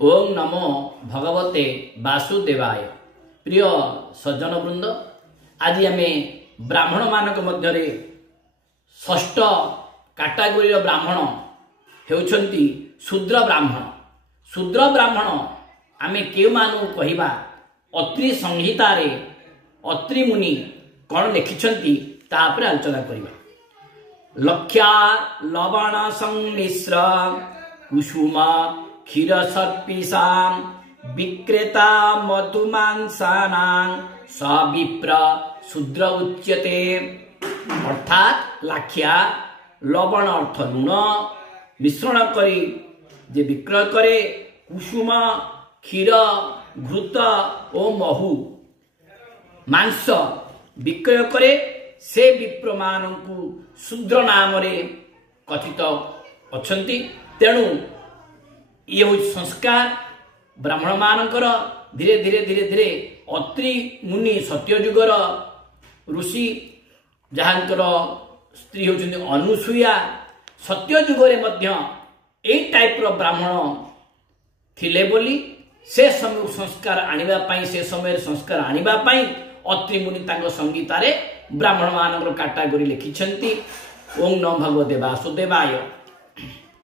ओम नमो भगवते वासुदेवाय। प्रिय सज्जन वृंद, आज आम ब्राह्मण मानक मध्य षष्ठ कैटेगोरी ब्राह्मण होउछंती शूद्र ब्राह्मण। शूद्र ब्राह्मण आमे केउ मानु कहिबा अत्रि संहितारे अत्रि मुनि कौन लिखिछंती तापर आलोचना करिबा। लक्ष्या लवण संमिश्र कुसुम क्षीर सर्पिषां विक्रेता मधुमांसानां स विप्र शूद्र उच्यते। अर्थात लाखिया लवण अर्थ लुण मिश्रण करी जे विक्रय करे, कुसुम क्षीर घृत और महु मांस विक्रय करे, से विप्र मानकु शूद्र नाम रे कथित अछंती। तेणु ये हूँ संस्कार ब्राह्मण मानकर धीरे धीरे धीरे धीरे अत्रि मुनि सत्ययुगर ऋषि जहाँकर स्त्री होती अनुसूया सत्ययुगरे मध्य ए टाइप ब्राह्मण थिले बोली से समय संस्कार आनिबा पई से समय संस्कार आनिबा पई अत्रि मुनि तांको संगीतारे ब्राह्मण मानकर कैटेगोरी लिखिछंती। ओम नमो भगवते वासुदेवाय।